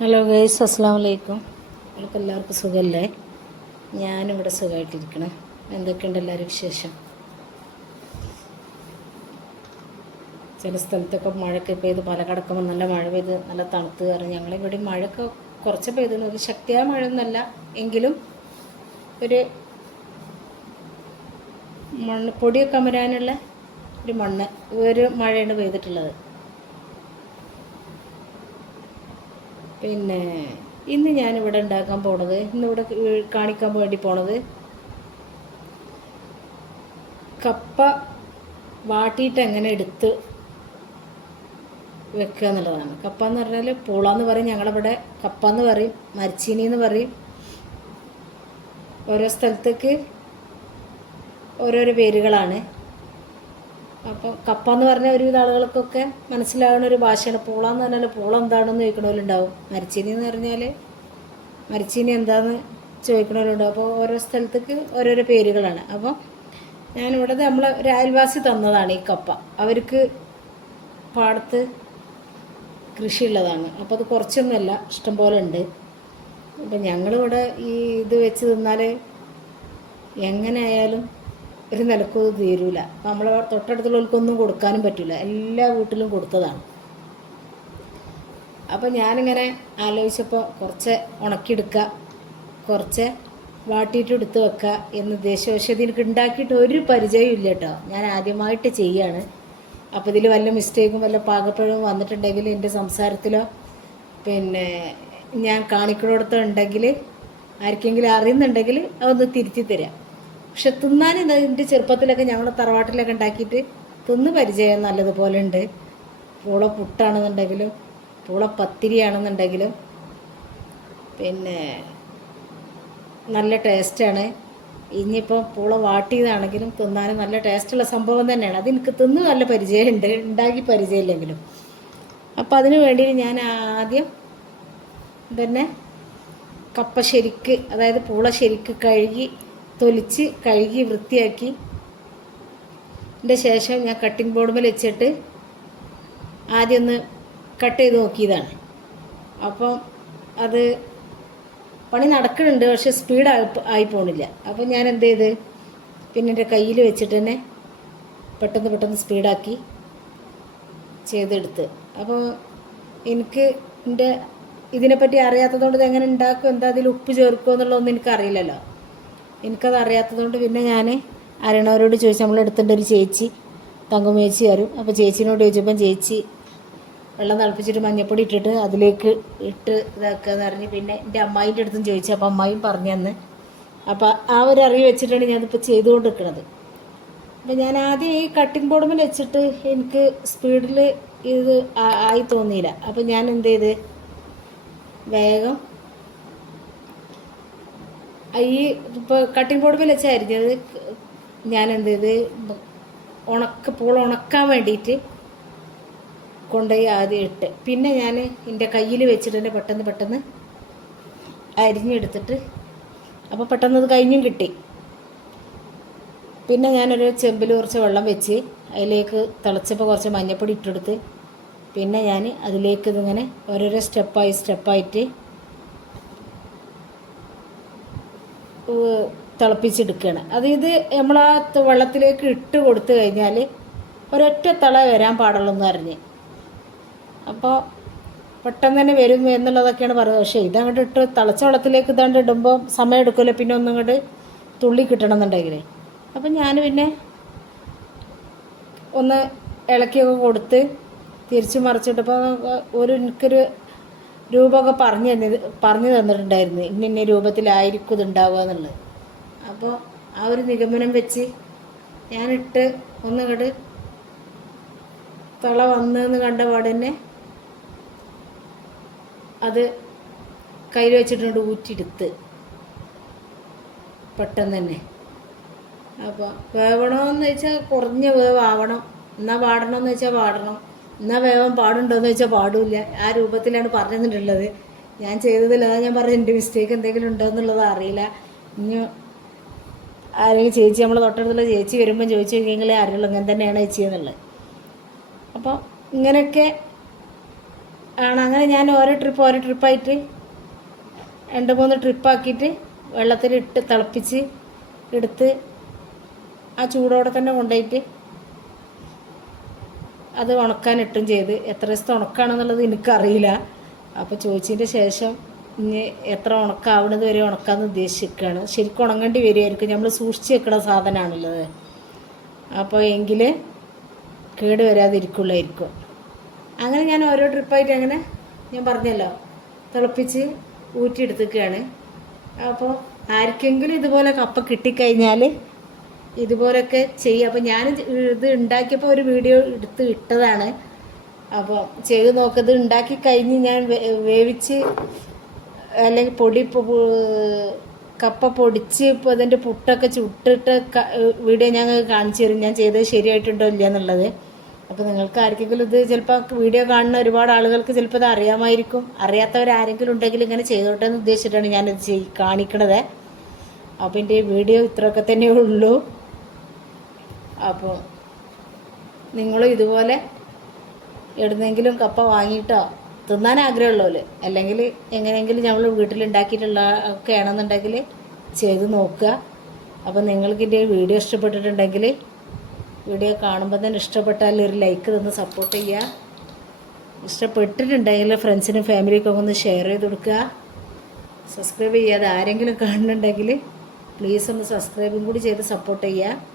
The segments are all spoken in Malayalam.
ഹലോ ഗൈസ് അസ്സാം വലൈക്കും നിങ്ങൾക്ക് എല്ലാവർക്കും സുഖമല്ലേ ഞാനിവിടെ സുഖമായിട്ടിരിക്കണം എന്തൊക്കെയുണ്ട് എല്ലാവരും വിശേഷം? ചില സ്ഥലത്തൊക്കെ മഴയൊക്കെ പെയ്ത് പല കടക്കുമ്പോൾ നല്ല മഴ പെയ്ത് നല്ല തണുത്ത് കയറി. ഞങ്ങളിവിടെ മഴയൊക്കെ കുറച്ച് പെയ്ത് ഒരു ശക്തിയായ മഴയൊന്നുമല്ല. എങ്കിലും ഒരു മണ്ണ് പൊടിയൊക്കെ അമരാനുള്ള ഒരു മണ്ണ് ഒരു മഴയാണ് പെയ്തിട്ടുള്ളത്. പിന്നെ ഇന്ന് ഞാനിവിടെ ഉണ്ടാക്കാൻ പോണത് ഇന്നിവിടെ കാണിക്കാൻ വേണ്ടി പോണത് കപ്പ വാട്ടിയിട്ട് എങ്ങനെ എടുത്ത് വെക്കുക എന്നുള്ളതാണ്. കപ്പ എന്ന് പറഞ്ഞാൽ പൂളാന്ന് പറയും ഞങ്ങളിവിടെ കപ്പ എന്ന് പറയും മരച്ചീനി എന്ന് പറയും. ഓരോ സ്ഥലത്തേക്ക് ഓരോരോ പേരുകളാണ്. അപ്പോൾ കപ്പ എന്ന് പറഞ്ഞ ഒരുവിധ ആളുകൾക്കൊക്കെ മനസ്സിലാവുന്ന ഒരു ഭാഷയാണ്. പൂള എന്ന് പറഞ്ഞാൽ പൂള എന്താണെന്ന് ചോദിക്കണവരുണ്ടാവും. മരിച്ചീനി എന്ന് പറഞ്ഞാൽ മരിച്ചീനി എന്താണെന്ന് ചോദിക്കണവരുണ്ടാവും. അപ്പോൾ ഓരോ സ്ഥലത്തേക്ക് ഓരോരോ പേരുകളാണ്. അപ്പോൾ ഞാനിവിടെ നമ്മൾ ഒരു അയൽവാസി തന്നതാണ് ഈ കപ്പ. അവർക്ക് പാടത്ത് കൃഷിയുള്ളതാണ്. അപ്പോൾ അത് കുറച്ചൊന്നുമല്ല ഇഷ്ടംപോലെ ഉണ്ട്. അപ്പം ഞങ്ങളിവിടെ ഈ ഇത് വെച്ച് തിന്നാൽ എങ്ങനെ ആയാലും ഒരു നിലക്കും തീരൂല. നമ്മൾ തൊട്ടടുത്തുള്ളവർക്കൊന്നും കൊടുക്കാനും പറ്റില്ല എല്ലാ വീട്ടിലും കൊടുത്തതാണ്. അപ്പം ഞാനിങ്ങനെ ആലോചിച്ചപ്പോൾ കുറച്ച് ഉണക്കിയെടുക്കുക കുറച്ച് വാട്ടിയിട്ട് എടുത്ത് വെക്കുക എന്ന് ഉദ്ദേശം പക്ഷേ ഇത് എനിക്ക് ഉണ്ടാക്കിയിട്ട് ഒരു പരിചയവും ഇല്ല കേട്ടോ. ഞാൻ ആദ്യമായിട്ട് ചെയ്യാണ്. അപ്പോൾ ഇതിൽ വല്ല മിസ്റ്റേക്കും വല്ല പാകപ്പഴവും വന്നിട്ടുണ്ടെങ്കിൽ എന്റെ സംസാരത്തിലോ പിന്നെ ഞാൻ കാണിക്കുന്നിടത്തോ ഉണ്ടെങ്കിൽ ആർക്കെങ്കിലും അറിയുന്നുണ്ടെങ്കിൽ അതൊന്ന് തിരുത്തി തരാം. പക്ഷെ തിന്നാൻ എന്റെ ചെറുപ്പത്തിലൊക്കെ ഞങ്ങളുടെ തറവാട്ടിലൊക്കെ ഉണ്ടാക്കിയിട്ട് തിന്ന് പരിചയം നല്ലതുപോലെ ഉണ്ട് പൂള പുട്ടാണെന്നുണ്ടെങ്കിലും പൂള പത്തിരിയാണെന്നുണ്ടെങ്കിലും പിന്നെ നല്ല ടേസ്റ്റാണ്. ഇനിയിപ്പോൾ പൂള വാട്ടിയതാണെങ്കിലും തിന്നാനും നല്ല ടേസ്റ്റുള്ള സംഭവം തന്നെയാണ്. അത് എനിക്ക് തിന്ന് നല്ല പരിചയമുണ്ട്. ഉണ്ടാക്കി പരിചയമില്ലെങ്കിലും. അപ്പം അതിന് വേണ്ടി ഞാൻ ആദ്യം പിന്നെ കപ്പ ശരിക്ക് അതായത് പൂള ശരിക്ക് കഴുകി തൊലിച്ച് കഴുകി വൃത്തിയാക്കി. അതിന്റെ ശേഷം ഞാൻ കട്ടിംഗ് ബോർഡുമേൽ വെച്ചിട്ട് ആദ്യം ഒന്ന് കട്ട് ചെയ്ത് നോക്കിയതാണ്. അപ്പം അത് പണി നടക്കുന്നുണ്ട് പക്ഷെ സ്പീഡ് ആയി പോണില്ല. അപ്പം ഞാൻ എന്ത് ചെയ്ത് പിന്നെ എന്റെ കയ്യിൽ വെച്ചിട്ട് തന്നെ പെട്ടെന്ന് പെട്ടെന്ന് സ്പീഡാക്കി ചെയ്തെടുത്ത്. അപ്പോൾ എനിക്ക് എന്റെ ഇതിനെപ്പറ്റി അറിയാത്തതുകൊണ്ട് ഇത് എങ്ങനെ ഉണ്ടാക്കും എന്താ അതിൽ ഉപ്പ് ചേർക്കുമോ എന്നുള്ളതൊന്നും എനിക്കറിയില്ലല്ലോ. എനിക്കത് അറിയാത്തതുകൊണ്ട് പിന്നെ ഞാൻ അറിയണവരോട് ചോദിച്ചു. നമ്മളെടുത്തിട്ട് ഒരു ചേച്ചി തങ്കം ചേച്ചി വരും. അപ്പോൾ ചേച്ചിനോട് ചോദിച്ചപ്പം ചേച്ചി വെള്ളം തിളപ്പിച്ചിട്ട് മഞ്ഞപ്പൊടി ഇട്ടിട്ട് അതിലേക്ക് ഇട്ട് ഇതാക്കാന്ന് പറഞ്ഞ് പിന്നെ എന്റെ അമ്മായിന്റെ അടുത്തും ചോദിച്ചു. അപ്പോൾ അമ്മായിയും പറഞ്ഞു തന്ന് അപ്പോൾ ആ ഒരു അറിവ് വെച്ചിട്ടാണ് ഞാനിപ്പോൾ ചെയ്തുകൊണ്ട് നിൽക്കുന്നത് അപ്പോൾ ഞാൻ ആദ്യം ഈ കട്ടിംഗ് ബോർഡുമിൽ വെച്ചിട്ട് എനിക്ക് സ്പീഡിൽ ഇത് ആയി തോന്നിയില്ല. അപ്പം ഞാൻ എന്ത് ചെയ്ത്? വേഗം ഈ ഇപ്പോൾ കട്ടിംഗ് ബോർഡ് വെച്ച അരിഞ്ഞത് ഞാൻ എന്ത് ചെയ്ത് ഉണക്ക പൂൾ ഉണക്കാൻ വേണ്ടിയിട്ട് കൊണ്ടുപോയി ആദ്യം ഇട്ട്. പിന്നെ ഞാൻ എന്റെ കയ്യിൽ വെച്ചിട്ട് തന്നെ പെട്ടെന്ന് പെട്ടെന്ന് അരിഞ്ഞെടുത്തിട്ട് അപ്പോൾ പെട്ടെന്ന് അത് കഴിഞ്ഞും കിട്ടി. പിന്നെ ഞാനൊരു ചെമ്പിൽ കുറച്ച് വെള്ളം വെച്ച് അതിലേക്ക് തിളച്ചപ്പോൾ കുറച്ച് മഞ്ഞപ്പൊടി ഇട്ടെടുത്ത് പിന്നെ ഞാൻ അതിലേക്ക് ഇതിങ്ങനെ ഓരോരോ സ്റ്റെപ്പായി സ്റ്റെപ്പായിട്ട് തിളപ്പിച്ചെടുക്കുകയാണ് അത് ഇത് നമ്മൾ വെള്ളത്തിലേക്ക് ഇട്ട് കൊടുത്തു കഴിഞ്ഞാൽ ഒരൊറ്റ തള വരാൻ പാടുള്ളൂ എന്ന് പറഞ്ഞ്. അപ്പോൾ പെട്ടെന്ന് തന്നെ വരും എന്നുള്ളതൊക്കെയാണ് പറയുന്നത്. പക്ഷേ ഇതങ്ങോട്ട് ഇട്ട് തിളച്ച വെള്ളത്തിലേക്ക് ഇതാണ്ട് ഇടുമ്പോൾ സമയം എടുക്കുമല്ലോ പിന്നെ ഒന്നും ഇങ്ങോട്ട് തുള്ളി കിട്ടണം എന്നുണ്ടെങ്കിൽ അപ്പം ഞാൻ പിന്നെ ഒന്ന് ഇളക്കിയൊക്കെ കൊടുത്ത് തിരിച്ച് മറിച്ചിട്ടപ്പോൾ ഒരു എനിക്കൊരു രൂപമൊക്കെ പറഞ്ഞു തന്നത് പറഞ്ഞു തന്നിട്ടുണ്ടായിരുന്നു. ഇന്ന ഇന്ന രൂപത്തിലായിരിക്കും ഇതുണ്ടാവുക എന്നുള്ളത്. അപ്പോൾ ആ ഒരു നിഗമനം വെച്ച് ഞാനിട്ട് ഒന്നുകട് തള വന്നെന്ന് കണ്ട പാടന്നെ അത് കയ്യിൽ വെച്ചിട്ടുണ്ട് ഊറ്റിയെടുത്ത്. പെട്ടെന്ന് തന്നെ അപ്പോൾ വേവണമെന്ന് വെച്ചാൽ കുറഞ്ഞ വേവാവണം. എന്നാൽ പാടണമെന്ന് വെച്ചാൽ പാടണം എന്നാൽ പാടുണ്ടോ പാടുണ്ടോയെന്ന് വെച്ചാൽ പാടില്ല. ആ രൂപത്തിലാണ് പറഞ്ഞു തന്നിട്ടുള്ളത് ഞാൻ ചെയ്തതില്ല അതാ ഞാൻ പറഞ്ഞത് എന്റെ മിസ്റ്റേക്ക് എന്തെങ്കിലും ഉണ്ടോ എന്നുള്ളത് അറിയില്ല. ഇനി ആരെങ്കിലും ചേച്ചി നമ്മൾ തൊട്ടടുത്തുള്ള ചേച്ചി വരുമ്പം ചോദിച്ചു നോക്കിയെങ്കിലേ അറിയുള്ളൂ ഇങ്ങനെ തന്നെയാണ് ചേച്ചി എന്നുള്ളത് അപ്പോൾ ഇങ്ങനെയൊക്കെ ആണ്. അങ്ങനെ ഞാൻ ഓരോ ട്രിപ്പ് ഓരോ ട്രിപ്പായിട്ട് രണ്ട് മൂന്ന് ട്രിപ്പാക്കിയിട്ട് വെള്ളത്തിൽ ഇട്ട് തിളപ്പിച്ച് എടുത്ത് ആ ചൂടോടെ തന്നെ കൊണ്ടുപോയിട്ട് അത് ഉണക്കാൻ ഇട്ടും ചെയ്ത് എത്ര ദിവസത്തെ ഉണക്കാണെന്നുള്ളത് എനിക്കറിയില്ല. അപ്പോൾ ചോദിച്ചതിന്റെ ശേഷം ഇനി എത്ര ഉണക്കാവുന്നത് വരെ ഉണക്കാമെന്ന് ഉദ്ദേശിക്കുകയാണ് ശരിക്കും ഉണങ്ങേണ്ടി വരുമായിരിക്കും നമ്മൾ സൂക്ഷിച്ച് വെക്കുന്ന സാധനമാണുള്ളത് അപ്പോൾ എങ്കിൽ കേട് വരാതിരിക്കുള്ളായിരിക്കും. അങ്ങനെ ഞാൻ ഓരോ ട്രിപ്പായിട്ട് അങ്ങനെ ഞാൻ പറഞ്ഞല്ലോ തിളപ്പിച്ച് ഊറ്റിയെടുത്തേക്കാണ് അപ്പോൾ ആർക്കെങ്കിലും ഇതുപോലെ കപ്പ കിട്ടിക്കഴിഞ്ഞാൽ ഇതുപോലൊക്കെ ചെയ്യുക അപ്പോൾ ഞാൻ ഇത് ഉണ്ടാക്കിയപ്പോൾ ഒരു വീഡിയോ എടുത്ത് ഇട്ടതാണ്. അപ്പോൾ ചെയ്ത് നോക്കത് ഉണ്ടാക്കി കഴിഞ്ഞ് ഞാൻ വേവിച്ച് അല്ലെങ്കിൽ പൊടി കപ്പ പൊടിച്ച് ഇപ്പോൾ അതിന്റെ പുട്ടൊക്കെ ചുട്ടിട്ട് വീഡിയോ ഞാൻ കാണിച്ചു തരും. ഞാൻ ചെയ്തത് ശരിയായിട്ടുണ്ടോ ഇല്ല എന്നുള്ളത്. അപ്പോൾ നിങ്ങൾക്ക് ആർക്കെങ്കിലും ഇത് ചിലപ്പോൾ വീഡിയോ കാണുന്ന ഒരുപാട് ആളുകൾക്ക് ചിലപ്പോൾ ഇത് അറിയാമായിരിക്കും. അറിയാത്തവരാരെങ്കിലും ഉണ്ടെങ്കിൽ ഇങ്ങനെ ചെയ്തോട്ടെ എന്ന് ഉദ്ദേശിച്ചിട്ടാണ് ഞാനിത് ചെയ് കാണിക്കണത്. അപ്പോൾ എന്റെ വീഡിയോ ഇത്രയൊക്കെ തന്നെ ഉള്ളൂ. അപ്പോൾ നിങ്ങളും ഇതുപോലെ എവിടുന്നെങ്കിലും കപ്പ വാങ്ങിയിട്ടോ? തിന്നാൻ ആഗ്രഹമുള്ളവര്. അല്ലെങ്കിൽ എങ്ങനെയെങ്കിലും നമ്മൾ വീട്ടിലുണ്ടാക്കിയിട്ടുള്ള ഒക്കെ ആണെന്നുണ്ടെങ്കിൽ ചെയ്ത് നോക്കുക. അപ്പോൾ നിങ്ങൾക്ക് ഇതിന്റെ വീഡിയോ ഇഷ്ടപ്പെട്ടിട്ടുണ്ടെങ്കിൽ വീഡിയോ കാണുമ്പോൾ തന്നെ ഇഷ്ടപ്പെട്ടാൽ ഒരു ലൈക്ക് തന്ന് സപ്പോർട്ട് ചെയ്യുക. ഇഷ്ടപ്പെട്ടിട്ടുണ്ടെങ്കിൽ ഫ്രണ്ട്സിനും ഫാമിലിക്കൊക്കെ ഒന്ന് ഷെയർ ചെയ്ത് കൊടുക്കുക. സബ്സ്ക്രൈബ് ചെയ്യാതെ ആരെങ്കിലും കാണുന്നുണ്ടെങ്കിൽ പ്ലീസ് ഒന്ന് സബ്സ്ക്രൈബും കൂടി ചെയ്ത് സപ്പോർട്ട് ചെയ്യുക.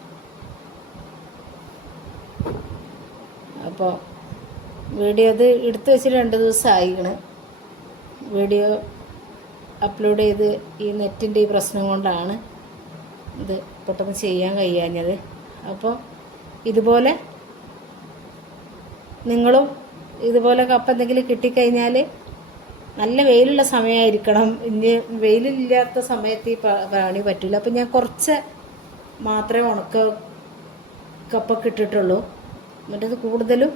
അപ്പോൾ വീഡിയോ അത് എടുത്തു വെച്ചിട്ട് രണ്ട് ദിവസം വീഡിയോ അപ്ലോഡ് ചെയ്ത് ഈ നെറ്റിന്റെ ഈ പ്രശ്നം കൊണ്ടാണ് ഇത് പെട്ടെന്ന് ചെയ്യാൻ കഴിയാഞ്ഞത്. അപ്പോൾ ഇതുപോലെ നിങ്ങളും ഇതുപോലെ കപ്പ എന്തെങ്കിലും കിട്ടിക്കഴിഞ്ഞാൽ നല്ല വെയിലുള്ള സമയമായിരിക്കണം. ഇനി വെയിലില്ലാത്ത സമയത്ത് ഈ പണി പറ്റില്ല അപ്പം ഞാൻ കുറച്ച് മാത്രമേ ഉണക്ക കപ്പൊക്കെ ഇട്ടിട്ടുള്ളൂ മറ്റേത് കൂടുതലും